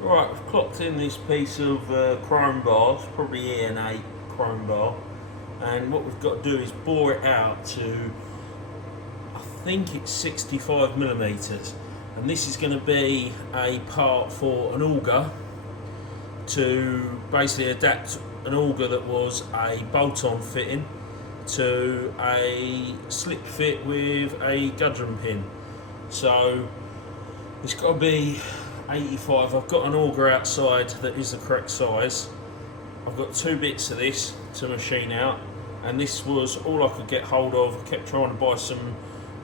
Right, I've clocked in this piece of chrome bars, probably EN8 chrome bar, and what we've got to do is bore it out to, I think it's 65 millimeters, and this is going to be a part for an auger to basically adapt an auger that was a bolt-on fitting to a slip fit with a gudgeon pin. So it's got to be 85. I've got an auger outside that is the correct size. I've got two bits of this to machine out, and this was all I could get hold of. I kept trying to buy some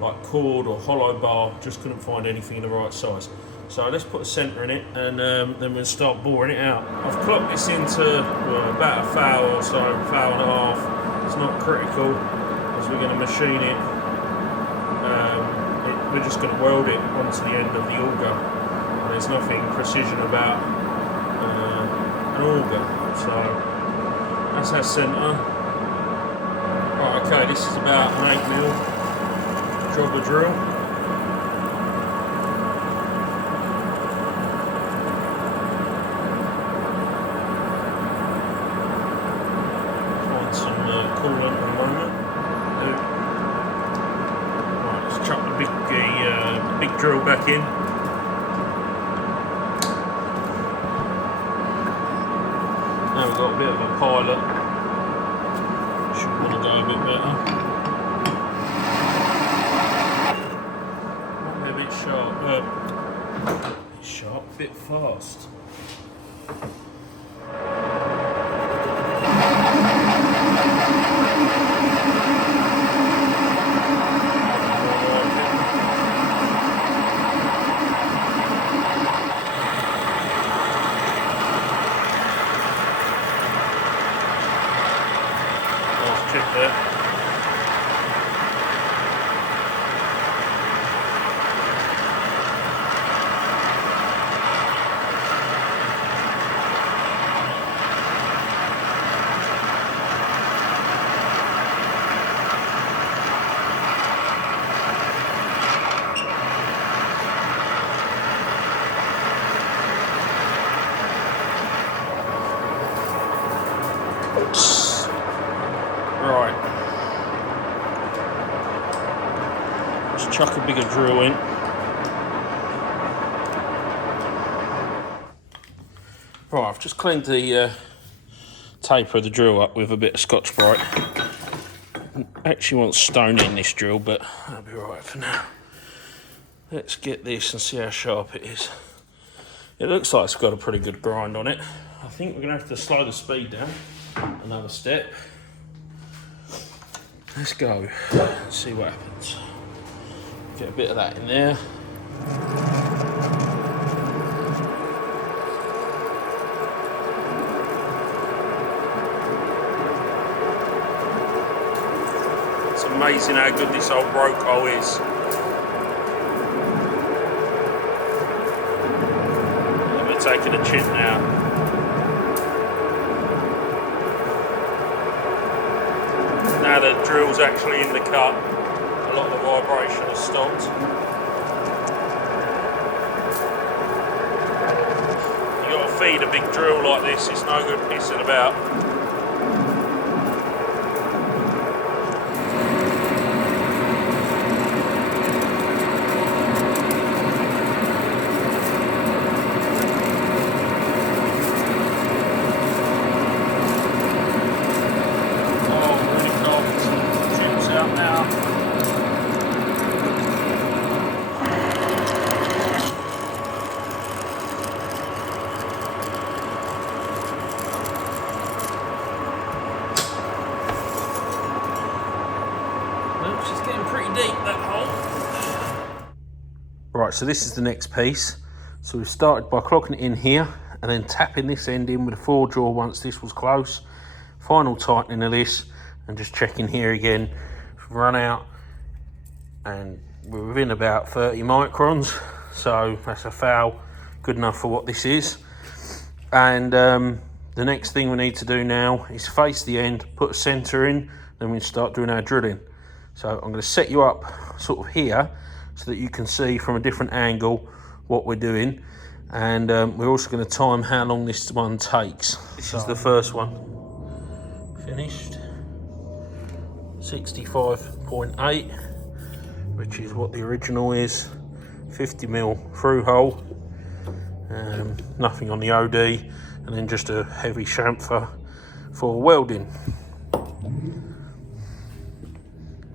like cord or hollow bar, just couldn't find anything in the right size. So let's put a centre in it, and then we'll start boring it out. I've clocked this into about a foul or so, foul and a half. It's not critical as we're going to machine it. We're just going to weld it onto the end of the auger. There's nothing precision about an auger, so that's our centre. Right, okay, this is about an 8mm jobber drill. Find some coolant at the moment. Right, let's chuck the big drill back in. Now we've got a bit of a pilot. Should want to go a bit better. Might be a bit sharp, a bit fast. Check there. Right, let's chuck a bigger drill in. Right, I've just cleaned the taper of the drill up with a bit of Scotch-Brite. Actually want stone in this drill, but that'll be right for now. Let's get this and see how sharp it is. It looks like it's got a pretty good grind on it. I think we're going to have to slow the speed down another step. Let's go, let's see what happens. Get a bit of that in there. It's amazing how good this old Roco is. We're taking a chip now. Now the drill's actually in the cut, a lot of the vibration has stopped. You've got to feed a big drill like this, it's no good pissing about. It's getting pretty deep, that hole. Right, so this is the next piece. So we've started by clocking it in here and then tapping this end in with a 4-jaw once this was close. Final tightening of this and just checking here again. We've run out and we're within about 30 microns. So that's a foul, good enough for what this is. And the next thing we need to do now is face the end, put a centre in, then we start doing our drilling. So I'm going to set you up sort of here so that you can see from a different angle what we're doing, And we're also going to time how long this one takes. This is the first one. Finished. 65.8, which is what the original is. 50mm through hole. Nothing on the OD, and then just a heavy chamfer for welding.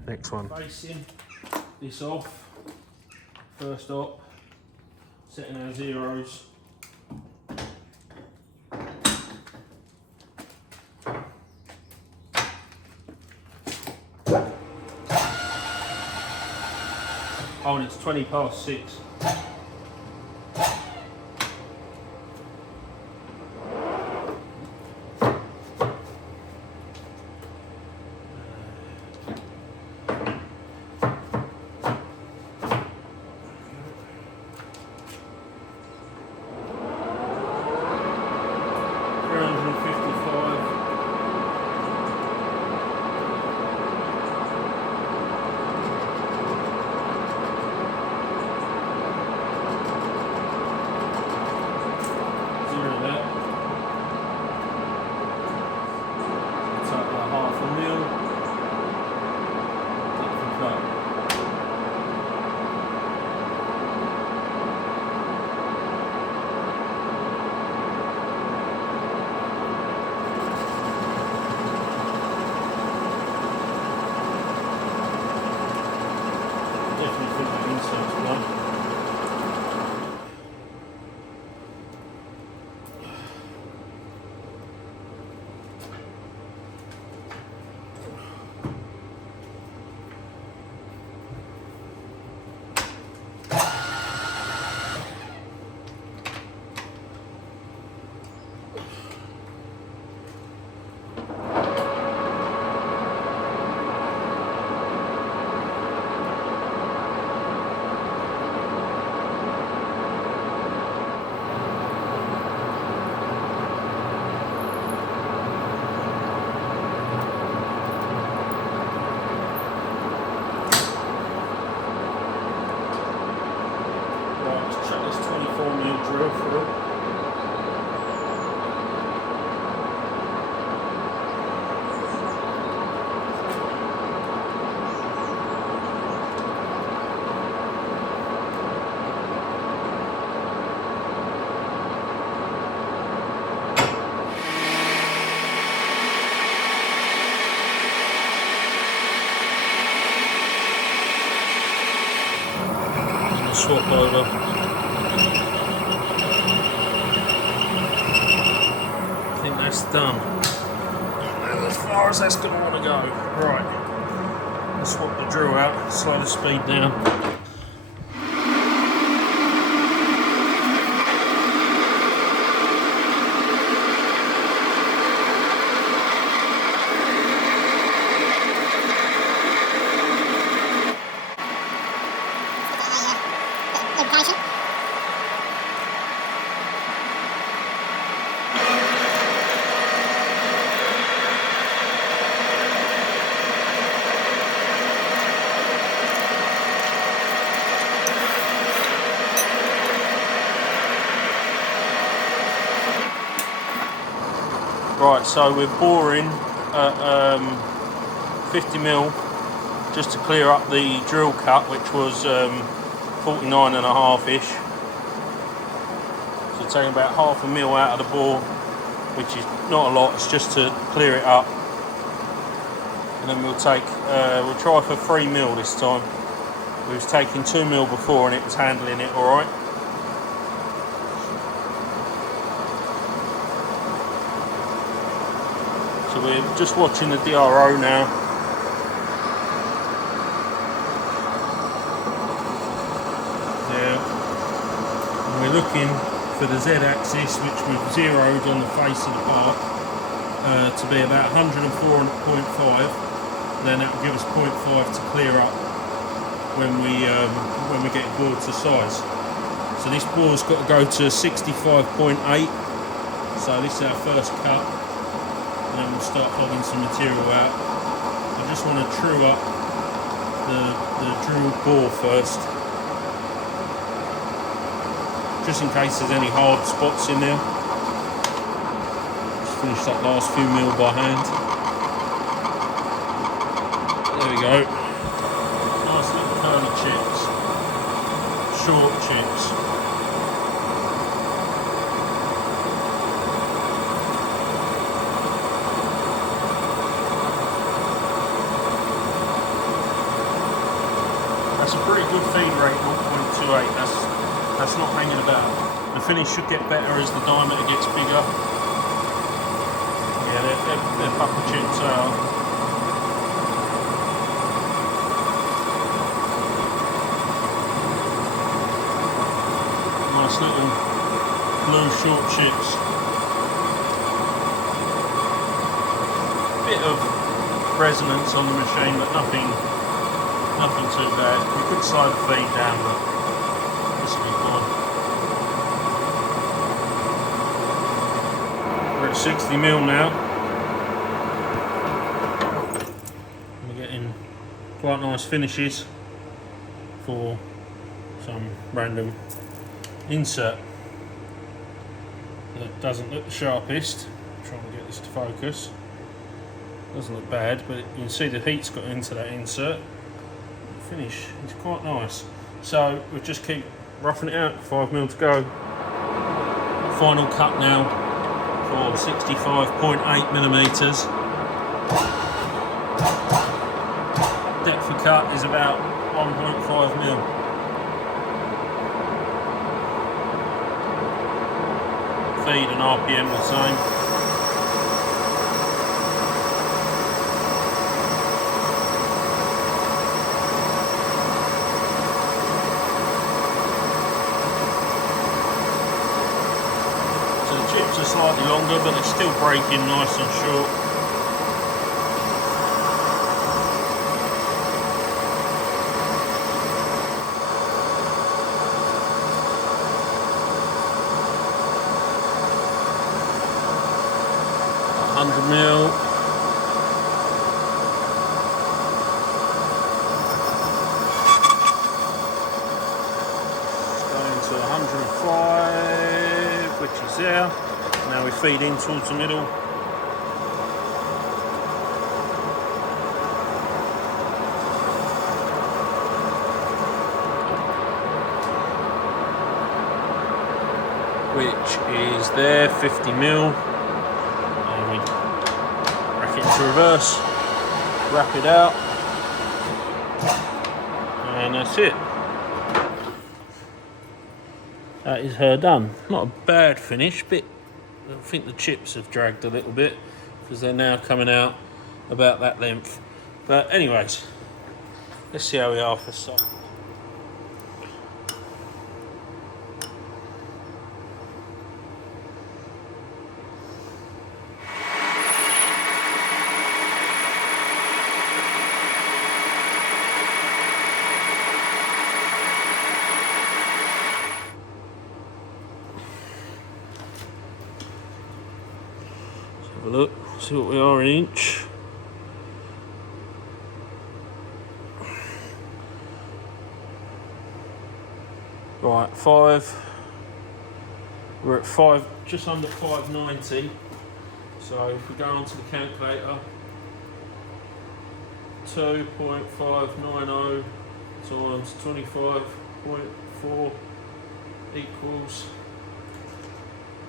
Next one. Basing this off. First up, setting our zeros. Oh, and it's 20 past 6. Drill through. And swap over. That's done. That's as far as that's going to want to go. Right. Let's swap the drill out, slow the speed down. Right, so we're boring at 50mm just to clear up the drill cut, which was 49.5 ish. So taking about half a mil out of the bore, which is not a lot, it's just to clear it up. And then we'll take, we'll try for 3mm this time. We was taking 2mm before and it was handling it alright. So we're just watching the DRO now. Yeah. And we're looking for the Z-axis, which we've zeroed on the face of the part, to be about 104.5. Then that will give us 0.5 to clear up when we get bored to size. So this bore's got to go to 65.8. So this is our first cut. And then we'll start hogging some material out. I just want to true up the drill bore first. just in case there's any hard spots in there. Just finish that last few mil by hand. There we go. Nice little curly chips, short chips. That's a pretty good feed rate, 0.28. That's not hanging about. The finish should get better as the diameter gets bigger. Yeah, they're pucker chips out. Nice little blue short chips. Bit of resonance on the machine, but nothing too bad. We could slide the feed down, but this will be fine. We're at 60 mil now. We're getting quite nice finishes for some random insert that doesn't look the sharpest. I'm trying to get this to focus. Doesn't look bad, but you can see the heat's got into that insert. Finish is quite nice, so we'll just keep roughing it out. 5 mil to go. Final cut now for 65.8 millimeters. Depth of cut is about 1.5 mil. Feed and RPM the same. Chips are slightly longer, but they're still breaking nice and short. Mil. Going to 105, which is there. Now we feed in towards the middle. Which is there, 50 mil. And we rack it into reverse, wrap it out, and that's it. That is her done. Not a bad finish, but I think the chips have dragged a little bit because they're now coming out about that length. But anyways, let's see how we are for some. Have a look, see what we are in inch. Right, 5. We're at 5, just under 590. So if we go onto the calculator, 2.590 times 25.4 equals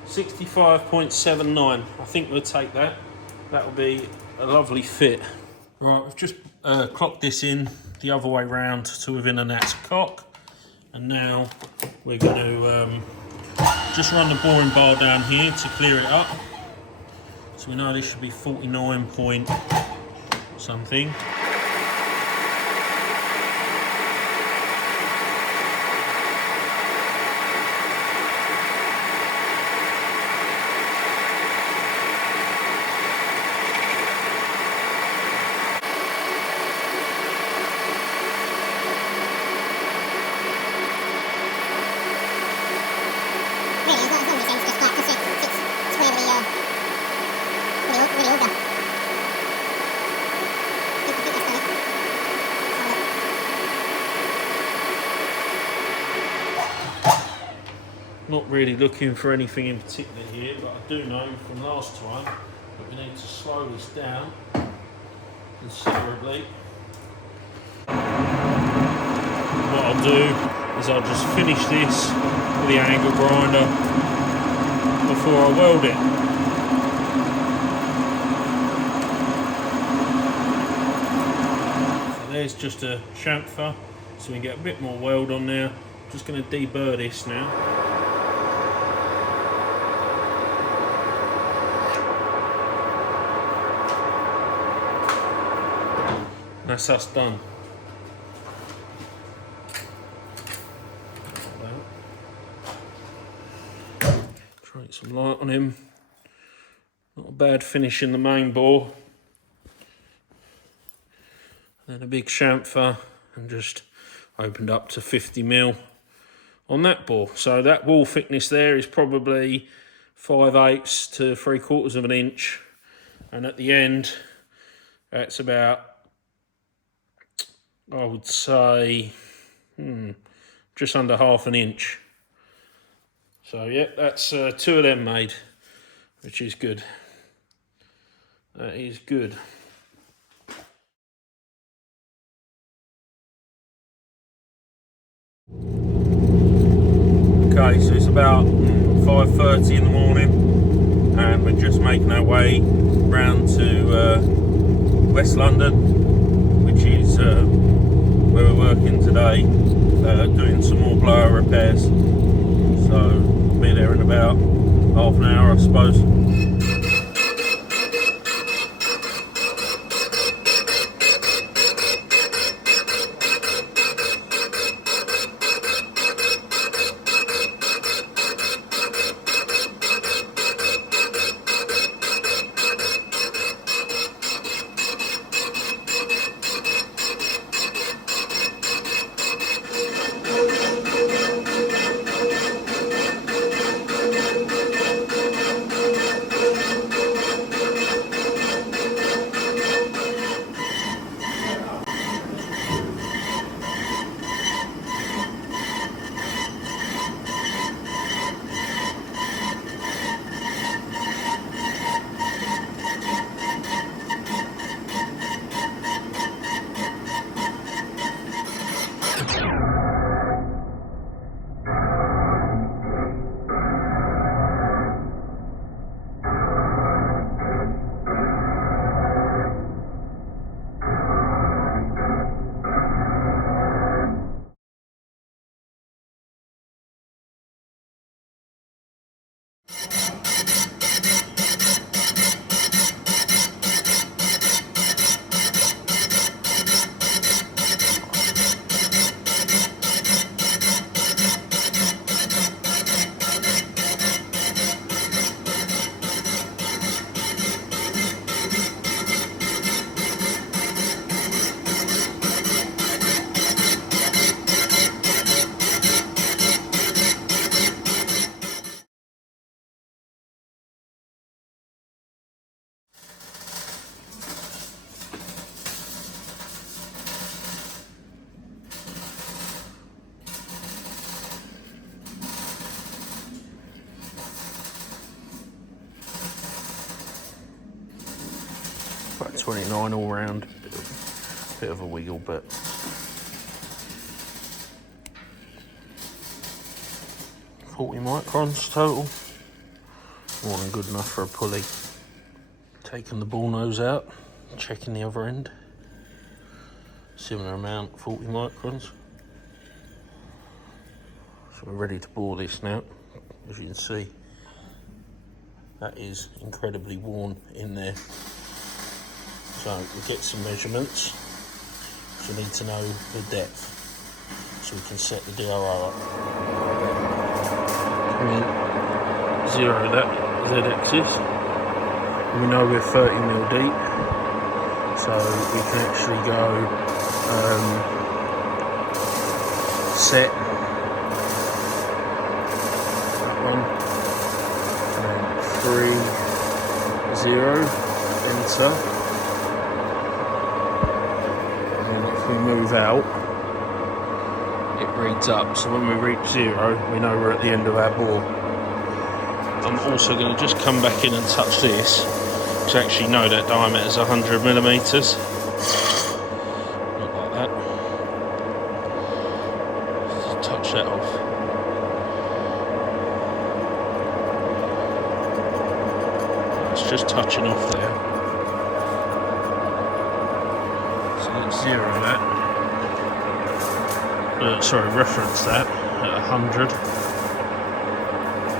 65.79. I think we'll take that. That will be a lovely fit. Right, we've just clocked this in the other way round to within a gnat's cock, and now we're going to just run the boring bar down here to clear it up. So we know this should be 49 point something. not really looking for anything in particular here, but I do know from last time that we need to slow this down considerably. What I'll do is I'll just finish this with the angle grinder before I weld it. So there's just a chamfer, so we can get a bit more weld on there. I'm just going to deburr this now. That's us done. Try get some light on him. Not a bad finish in the main bore. Then a big chamfer and just opened up to 50mm on that bore. So that wall thickness there is probably 5/8 to 3/4 of an inch. And at the end, that's about, I would say, just under 1/2 inch. So yeah, that's 2 of them made, which is good. That is good. Okay, so it's about 5:30 in the morning, and we're just making our way round to West London, which is where we're working today, doing some more blower repairs. So we'll be there in about half an hour, I suppose. About 29 all round, bit of a wiggle, but .40 microns total, more than good enough for a pulley. Taking the ball nose out, checking the other end, similar amount, 40 microns. So we're ready to bore this now. As you can see, that is incredibly worn in there. So we'll get some measurements. So we need to know the depth so we can set the DRO up. Zero that Z-axis. We know we're 30mm deep, so we can actually go set that one, and 3, 0, enter. We move out, it reads up, so when we reach 0 we know we're at the end of our bore. I'm also going to just come back in and touch this, to actually know that diameter is 100 millimeters. Not like that. Just touch that off. It's just touching off there. So let's zero that. Reference that at 100.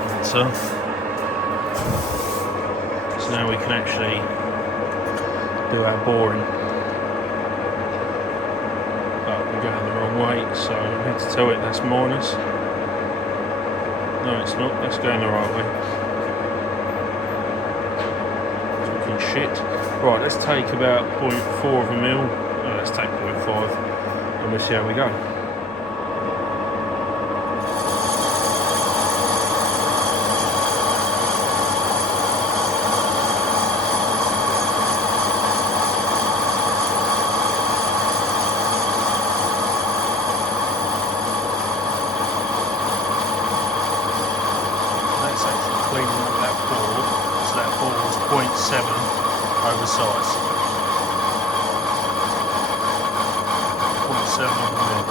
Enter. So now we can actually do our boring. But we're going the wrong way, so I need to tell it that's minus. No, it's not. That's going the right way. Talking shit. Right, let's take about 0.4 of a mil. Oh, let's take 0.5 and we'll see how we go. Cleaning up that board, so that board was 0.7 oversized. 0.7 of a mil.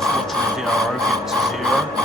So just watching the DRO get to 0.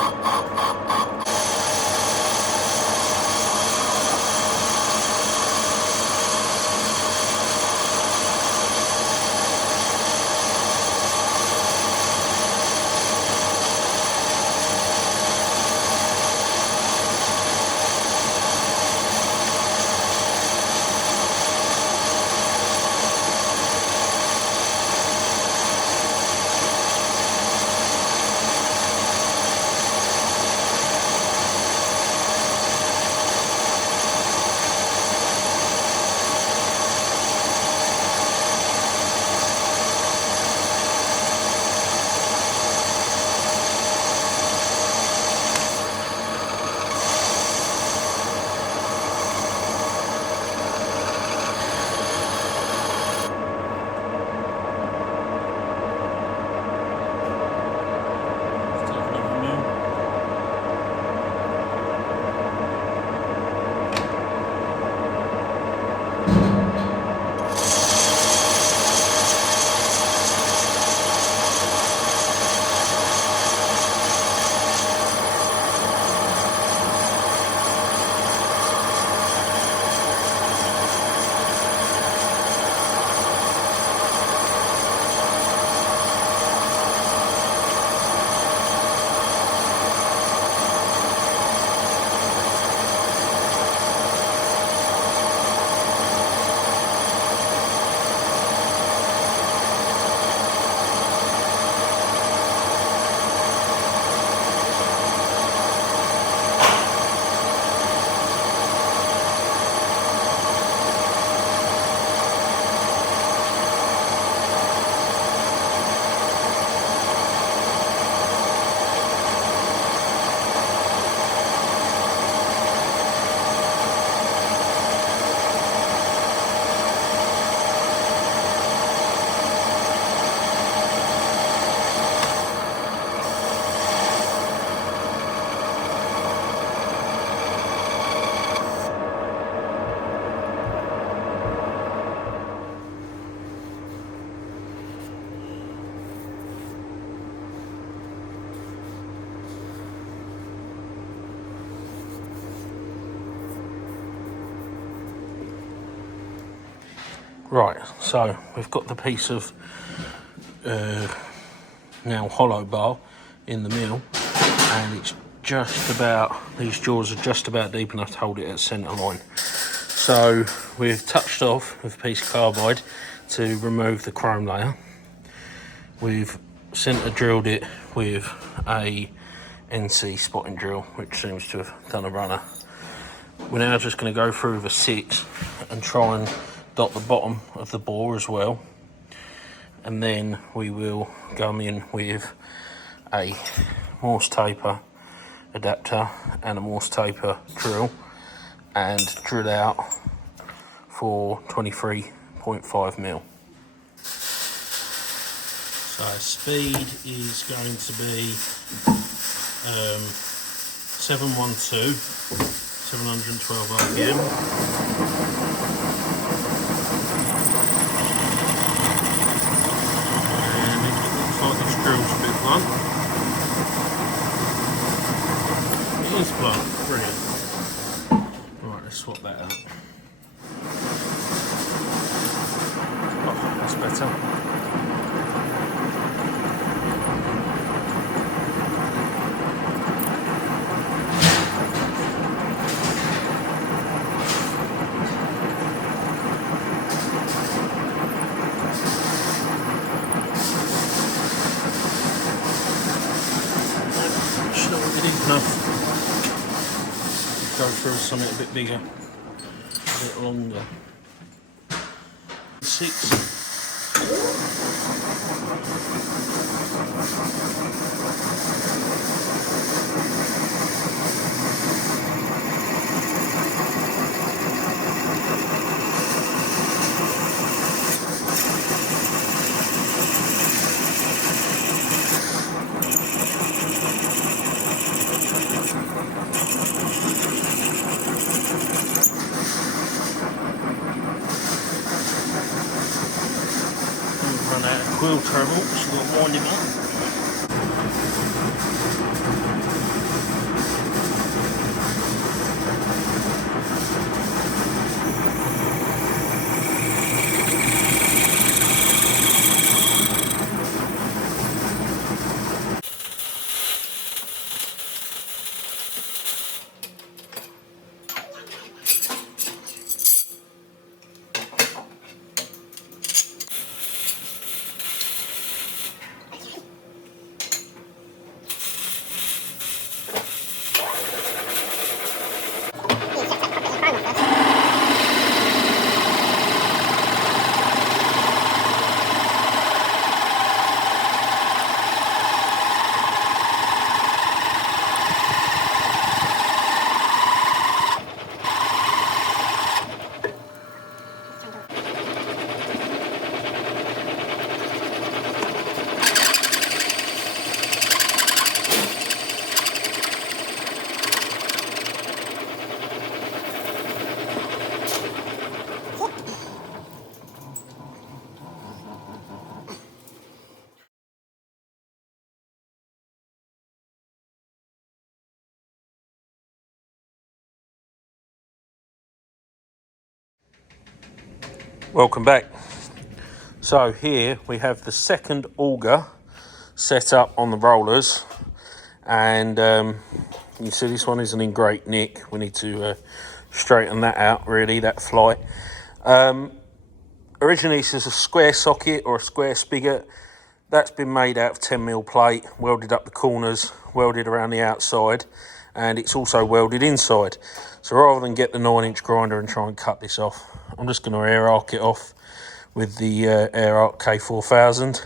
Right, so we've got the piece of now hollow bar in the mill, and it's just about, these jaws are just about deep enough to hold it at centre line. So we've touched off with a piece of carbide to remove the chrome layer. We've centre drilled it with a NC spotting drill, which seems to have done a runner. We're now just going to go through with a 6 and try and dot the bottom of the bore as well, and then we will go in with a Morse taper adapter and a Morse taper drill and drill out for 23.5 mil. So speed is going to be 712, 712 RPM. And it looks like this drill's a bit blunt. It is blunt, brilliant. Right, let's swap that out. Oh, that's better. Go through something a bit bigger, a bit longer. 6. Run out of quill treble, so we'll wind him up. Welcome back. So here we have the second auger set up on the rollers, and you see this one isn't in great nick. We need to straighten that out, really, that flight. Originally this is a square socket or a square spigot. That's been made out of 10mm plate, welded up the corners, welded around the outside, and it's also welded inside. So rather than get the 9-inch grinder and try and cut this off, I'm just going to air arc it off with the Air Arc K4000,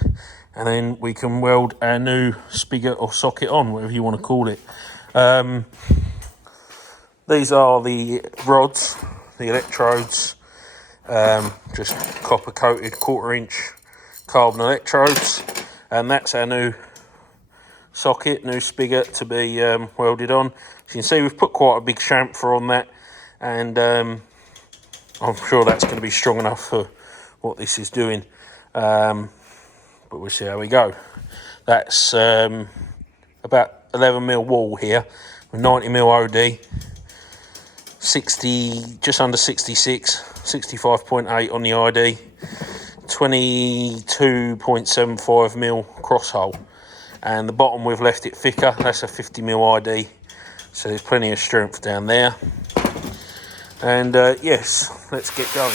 and then we can weld our new spigot or socket on, whatever you want to call it. These are the rods, the electrodes, just copper coated 1/4-inch carbon electrodes, and that's our new socket, new spigot to be welded on. As you can see, we've put quite a big chamfer on that, and I'm sure that's going to be strong enough for what this is doing, but we'll see how we go. That's about 11mm wall here with 90mm OD, 60, just under 66, 65.8 on the ID, 22.75mm cross hole, and the bottom we've left it thicker. That's a 50mm ID, so there's plenty of strength down there. And yes, let's get going.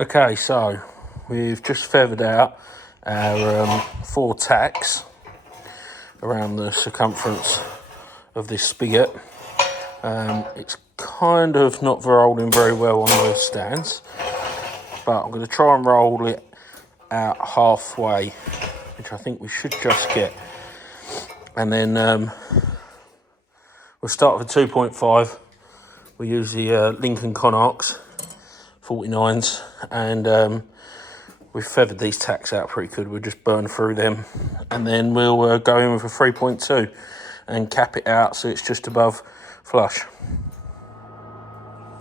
Okay, so we've just feathered out our 4 tacks around the circumference of this spigot. It's kind of not rolling very well on the stands, but I'm going to try and roll it out halfway, which I think we should just get. And then we'll start with 2.5. We use the Lincoln Conarcs 49s, and we've feathered these tacks out pretty good. We'll just burn through them, and then we'll go in with a 3.2 and cap it out so it's just above flush.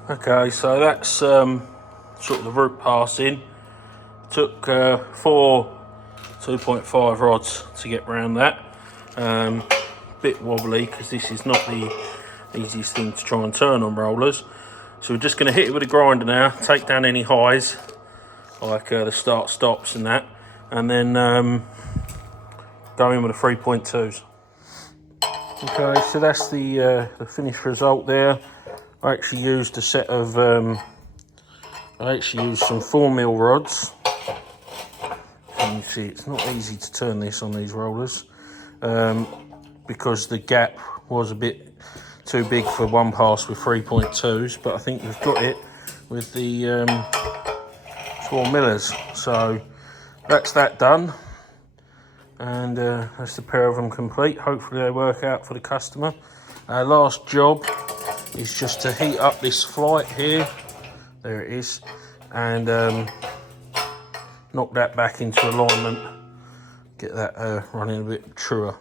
Okay, so that's sort of the root pass in. Took 4 2.5 rods to get round that. Bit wobbly because this is not the easiest thing to try and turn on rollers. So we're just going to hit it with a grinder now, take down any highs, like the start stops and that, and then go in with the 3.2s. Okay, so that's the finished result there. I actually used a set of, I actually used some 4mm rods. And you see it's not easy to turn this on these rollers because the gap was a bit too big for one pass with 3.2s, but I think we've got it with the 4mm. So that's that done, and that's the pair of them complete. Hopefully they work out for the customer. Our last job is just to heat up this flight here, there it is, and knock that back into alignment, get that running a bit truer.